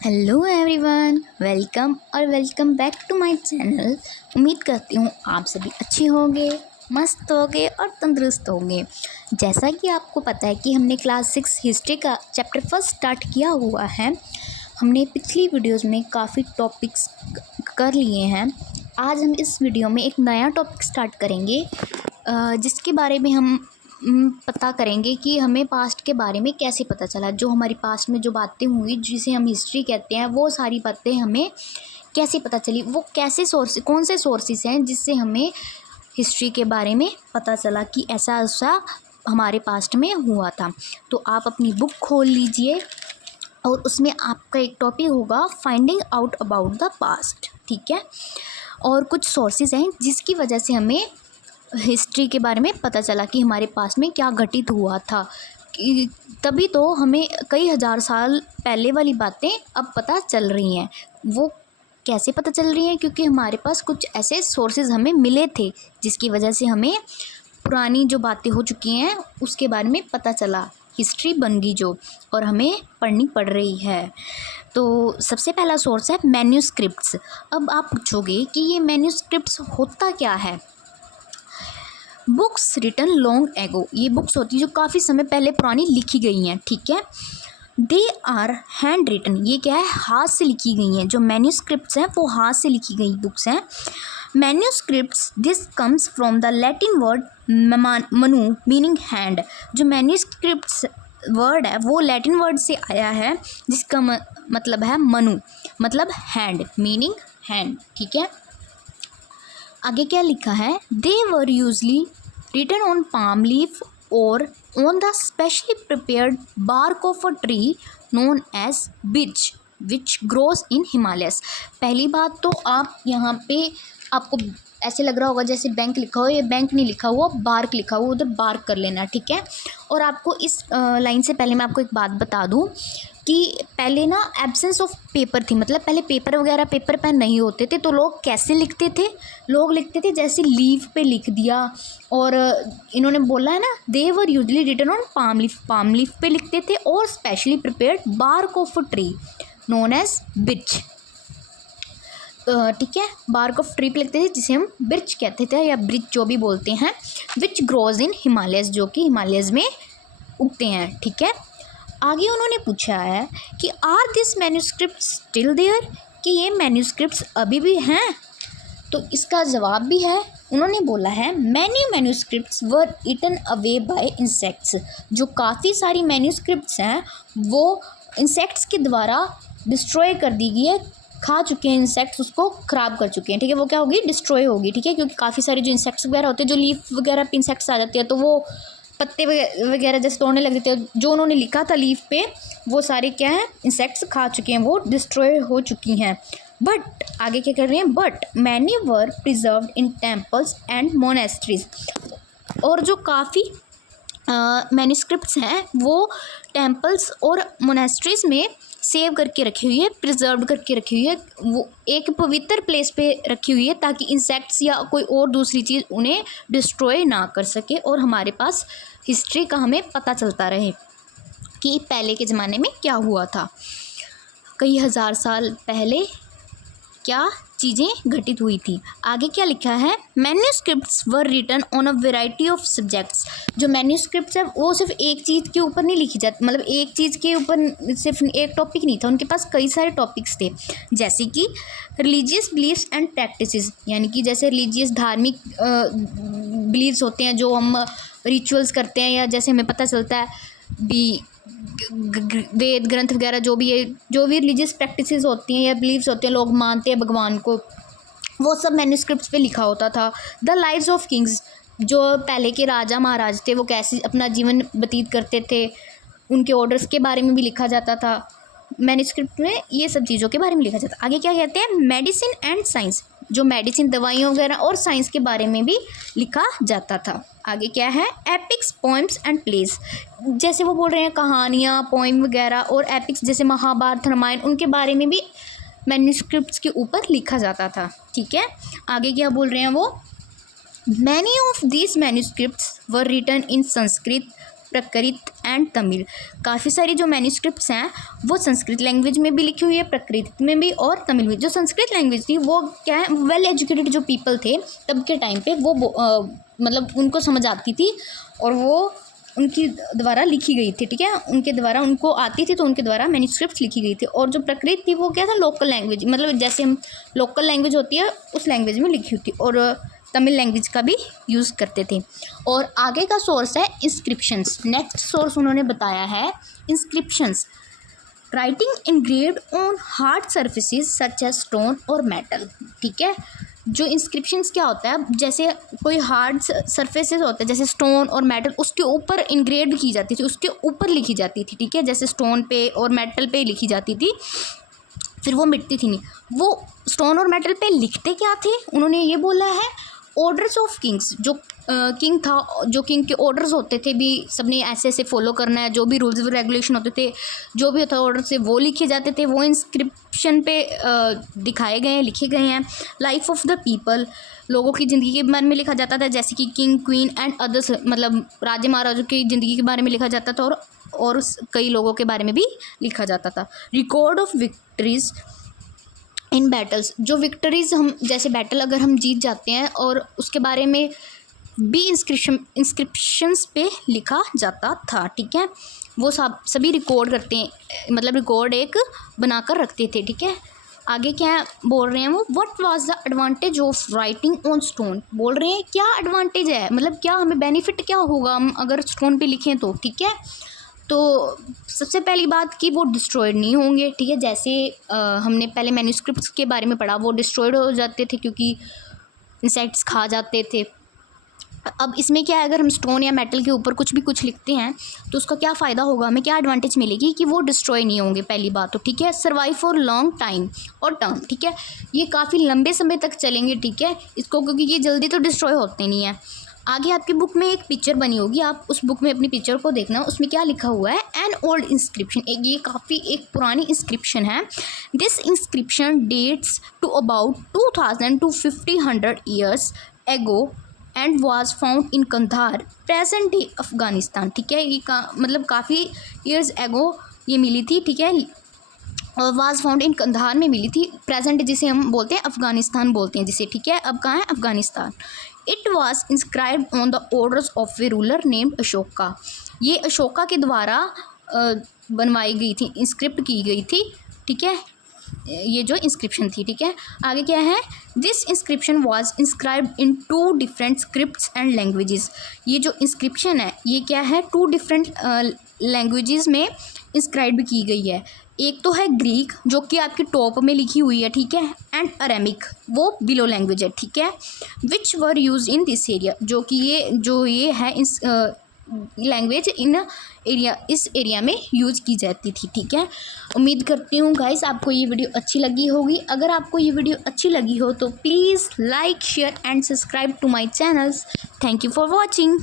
Hello everyone, welcome back to my channel. उम्मीद करती हूँ आप सभी अच्छे होंगे, मस्त होंगे और तंदुरुस्त होंगे। जैसा कि आपको पता है कि हमने क्लास 6 हिस्ट्री का चैप्टर फर्स्ट स्टार्ट किया हुआ है। हमने पिछली वीडियोस में काफ़ी टॉपिक्स कर लिए हैं। आज हम इस वीडियो में एक नया टॉपिक स्टार्ट करेंगे जिसके बारे में हम पता करेंगे कि हमें पास्ट के बारे में कैसे पता चला। जो हमारी पास्ट में जो बातें हुई जिसे हम हिस्ट्री कहते हैं, वो सारी बातें हमें कैसे पता चली, वो कैसे कौन से सोर्सेस हैं जिससे हमें हिस्ट्री के बारे में पता चला कि ऐसा ऐसा हमारे पास्ट में हुआ था। तो आप अपनी बुक खोल लीजिए और उसमें आपका एक टॉपिक होगा finding out about the past, ठीक है। और कुछ सोर्सेज हैं जिसकी वजह से हमें हिस्ट्री के बारे में पता चला कि हमारे पास में क्या घटित हुआ था। तभी तो हमें कई हज़ार साल पहले वाली बातें अब पता चल रही हैं। वो कैसे पता चल रही हैं? क्योंकि हमारे पास कुछ ऐसे सोर्सेज हमें मिले थे जिसकी वजह से हमें पुरानी जो बातें हो चुकी हैं उसके बारे में पता चला। हिस्ट्री बन गई जो, और हमें पढ़नी पड़ रही है। तो सबसे पहला सोर्स है मैन्यूस्क्रिप्ट्स। अब आप पूछोगे कि ये मैन्यूस्क्रिप्ट्स होता क्या है? बुक्स रिटन लॉन्ग एगो, ये बुक्स होती है जो काफ़ी समय पहले पुरानी लिखी गई हैं, ठीक है। दे आर हैंड रिटन, ये क्या है? हाथ से लिखी गई हैं। जो मैन्यूस्क्रिप्ट्स हैं वो हाथ से लिखी गई बुक्स हैं। Manuscripts this comes from the Latin word Manu meaning hand. जो मैन्यूस्क्रिप्ट्स वर्ड है वो लैटिन वर्ड से आया है जिसका मतलब है मनु, मतलब हैंड, मीनिंग हैंड, ठीक है। आगे क्या लिखा है? They were usually written on palm leaf और on the specially prepared bark of a tree known as birch which grows in Himalayas. पहली बात तो आप यहाँ पे आपको ऐसे लग रहा होगा जैसे बैंक लिखा हो, ये बैंक नहीं लिखा हुआ, बार्क लिखा हुआ, उधर बार्क कर लेना, ठीक है। और आपको इस लाइन से पहले मैं आपको एक बात बता दूँ कि पहले ना एब्सेंस ऑफ पेपर थी, मतलब पहले पेपर वगैरह, पेपर पेन नहीं होते थे। तो लोग कैसे लिखते थे? लोग लिखते थे जैसे लीफ पे लिख दिया। और इन्होंने बोला है ना, they were usually written on palm leaf पे लिखते थे और specially prepared bark of a tree known as birch, ठीक है। बार्क ऑफ ट्री पे लिखते थे जिसे हम बिर्च कहते थे या ब्रिच जो भी बोलते हैं। विच ग्रोज इन हिमालयस, जो कि हिमालयस में उगते हैं, ठीक है। आगे उन्होंने पूछा है कि are this manuscript still there, कि ये मैन्यूस्क्रिप्ट्स अभी भी हैं? तो इसका जवाब भी है। उन्होंने बोला है many manuscripts were eaten away by insects. जो काफ़ी सारी मैन्यूस्क्रिप्ट्स हैं वो इंसेक्ट्स के द्वारा डिस्ट्रॉय कर दी गई है, खा चुके हैं इंसेक्ट्स, उसको ख़राब कर चुके हैं, ठीक है। वो क्या होगी? डिस्ट्रॉय होगी, ठीक है। क्योंकि काफ़ी सारे जो इंसेक्ट्स वगैरह होते हैं, जो लीफ वगैरह पे इंसेक्ट्स आ जाते हैं तो वो पत्ते वगैरह जैसे तोड़ने लग जाते हैं। जो उन्होंने लिखा था लीफ पे वो सारे क्या हैं? इंसेक्ट्स खा चुके हैं, वो डिस्ट्रॉय हो चुकी हैं। बट आगे क्या कर रहे हैं? But many were preserved in temples and monasteries. और जो काफ़ी मैन्यूस्क्रिप्ट्स हैं वो टेम्पल्स और मोनेस्ट्रीज में सेव करके रखी हुई है, प्रिजर्व करके रखी हुई है। वो एक पवित्र प्लेस पे रखी हुई है ताकि इंसेक्ट्स या कोई और दूसरी चीज़ उन्हें डिस्ट्रॉय ना कर सके, और हमारे पास हिस्ट्री का हमें पता चलता रहे कि पहले के ज़माने में क्या हुआ था, कई हज़ार साल पहले क्या चीज़ें घटित हुई थी। आगे क्या लिखा है? Manuscripts were written on a variety of subjects. जो मैन्यूस्क्रिप्ट्स है वो सिर्फ एक चीज़ के ऊपर नहीं लिखी जाती, मतलब एक चीज़ के ऊपर सिर्फ एक टॉपिक नहीं था, उनके पास कई सारे टॉपिक्स थे। जैसे कि रिलीजियस बिलीव्स एंड प्रैक्टिसेस, यानी कि जैसे रिलीजियस धार्मिक बिलीव्स होते हैं जो हम रिचुअल्स करते हैं, या जैसे हमें पता चलता है भी वेद ग्रंथ वगैरह जो भी है, जो भी रिलीजियस प्रैक्टिसेस होती हैं या बिलीव्स होते हैं, लोग मानते हैं भगवान को, वो सब मैन्यूस्क्रिप्ट्स पे लिखा होता था। द लाइव्स ऑफ किंग्स, जो पहले के राजा महाराज थे वो कैसे अपना जीवन व्यतीत करते थे, उनके ऑर्डर्स के बारे में भी लिखा जाता था। मैन्यूस्क्रिप्ट में ये सब चीज़ों के बारे में लिखा जाता है। आगे क्या कहते हैं? मेडिसिन एंड साइंस, जो मेडिसिन दवाइयों वगैरह और साइंस के बारे में भी लिखा जाता था। आगे क्या है? एपिक्स, पोइम्स एंड प्लेस, जैसे वो बोल रहे हैं कहानियाँ, पोइम वगैरह, और एपिक्स जैसे महाभारत, रामायण, उनके बारे में भी मैन्यूस्क्रिप्ट्स के ऊपर लिखा जाता था, ठीक है। आगे क्या बोल रहे हैं वो? Many of these manuscripts were written in Sanskrit, Prakrit and Tamil. काफ़ी सारी जो मैन्यूस्क्रिप्ट्स हैं वो संस्कृत लैंग्वेज में भी लिखी हुई है, प्राकृत में भी और तमिल में। जो संस्कृत लैंग्वेज थी वो क्या है, वेल एजुकेटेड जो पीपल थे तब के टाइम पे वो मतलब उनको समझ आती थी और वो उनकी द्वारा लिखी गई थी, ठीक है, उनके द्वारा उनको आती थी तो उनके द्वारा मैन्यूस्क्रिप्ट्स लिखी गई थी। और जो प्राकृत थी वो क्या था, लोकल लैंग्वेज, मतलब जैसे हम लोकल लैंग्वेज होती है उस लैंग्वेज में लिखी होती, और तमिल लैंग्वेज का भी यूज़ करते थे। और आगे का सोर्स है इंस्क्रिप्शंस। नेक्स्ट सोर्स उन्होंने बताया है inscriptions, writing engraved on hard surfaces such as stone और मेटल। ठीक है, जो इंस्क्रिप्शंस क्या होता है, जैसे कोई हार्ड सरफेसेस होते हैं जैसे स्टोन और मेटल, उसके ऊपर इंग्रेव्ड की जाती थी, उसके ऊपर लिखी जाती थी, ठीक है, जैसे स्टोन पे और मेटल पे लिखी जाती थी, फिर वो मिटती थी नहीं। वो स्टोन और मेटल पे लिखते क्या थे, उन्होंने ये बोला है ऑर्डर्स ऑफ किंग्स। जो किंग था, जो किंग के ऑर्डर्स होते थे भी सबने ऐसे ऐसे फॉलो करना है, जो भी रूल्स रेगुलेशन होते थे, जो भी होता है ऑर्डर से, वो लिखे जाते थे, वो इंस्क्रिप्शन पे दिखाए गए हैं, लिखे गए हैं। लाइफ ऑफ द पीपल, लोगों की ज़िंदगी के बारे में लिखा जाता था, जैसे कि किंग क्वीन एंड अदर्स, मतलब राजे महाराजों की ज़िंदगी के बारे में लिखा जाता था, और कई लोगों के बारे में भी लिखा जाता था। Record of victories in battles, जो विक्टरीज़ हम जैसे बैटल अगर हम जीत जाते हैं और उसके बारे में भी इंस्क्रिप्शंस पे लिखा जाता था, ठीक है, वो सभी रिकॉर्ड करते हैं, मतलब रिकॉर्ड एक बनाकर रखते थे, ठीक है। आगे क्या बोल रहे हैं वो, what was the advantage of writing on stone, बोल रहे हैं क्या एडवांटेज है, मतलब क्या हमें बेनिफिट क्या होगा हम अगर स्टोन पे लिखें तो, ठीक है। तो सबसे पहली बात कि वो डिस्ट्रॉयड नहीं होंगे, ठीक है, जैसे हमने पहले मैन्यूस्क्रिप्ट्स के बारे में पढ़ा, वो डिस्ट्रॉयड हो जाते थे क्योंकि इंसेक्ट्स खा जाते थे। अब इसमें क्या है, अगर हम स्टोन या मेटल के ऊपर कुछ लिखते हैं तो उसका क्या फ़ायदा होगा, हमें क्या एडवांटेज मिलेगी कि वो डिस्ट्रॉय नहीं होंगे, पहली बात तो, ठीक है। सर्वाइव फॉर लॉन्ग टाइम और टर्म, ठीक है, ये काफ़ी लंबे समय तक चलेंगे, ठीक है, इसको, क्योंकि ये जल्दी तो डिस्ट्रॉय होते नहीं है। आगे आपकी बुक में एक पिक्चर बनी होगी, आप उस बुक में अपनी पिक्चर को देखना, उसमें क्या लिखा हुआ है, एन ओल्ड इंस्क्रिप्शन, ये काफ़ी एक पुरानी इंस्क्रिप्शन है। This inscription dates to about 2000 to 1500 years ago and was found in Kandahar present day Afghanistan, ठीक है, ये मतलब काफ़ी ईयर्स एगो ये मिली थी, ठीक है, और वाज फाउंड इन कंधार में मिली थी, प्रेजेंट जिसे हम बोलते हैं अफ़गानिस्तान बोलते हैं जिसे, ठीक है, अब कहाँ है Afghanistan. It was inscribed on the orders of A ruler named Ashoka, ये अशोका के द्वारा बनवाई गई थी, इंस्क्रिप्ट की गई थी, ठीक है, ये जो इंस्क्रिप्शन थी, ठीक है। आगे क्या है, this inscription was inscribed in 2 different scripts and languages, ये जो इंस्क्रिप्शन है ये क्या है, 2 डिफरेंट लैंग्वेजेस में इंस्क्राइब की गई है। एक तो है ग्रीक जो कि आपकी टॉप में लिखी हुई है, ठीक है, एंड अरेमिक वो बिलो लैंग्वेज है, ठीक है, विच were use in this area, जो कि ये है इस लैंग्वेज इस एरिया में यूज़ की जाती थी, ठीक है। उम्मीद करती हूँ गाइस आपको ये वीडियो अच्छी लगी होगी। अगर आपको ये वीडियो अच्छी लगी हो तो please like share and subscribe to my channels. Thank you for watching.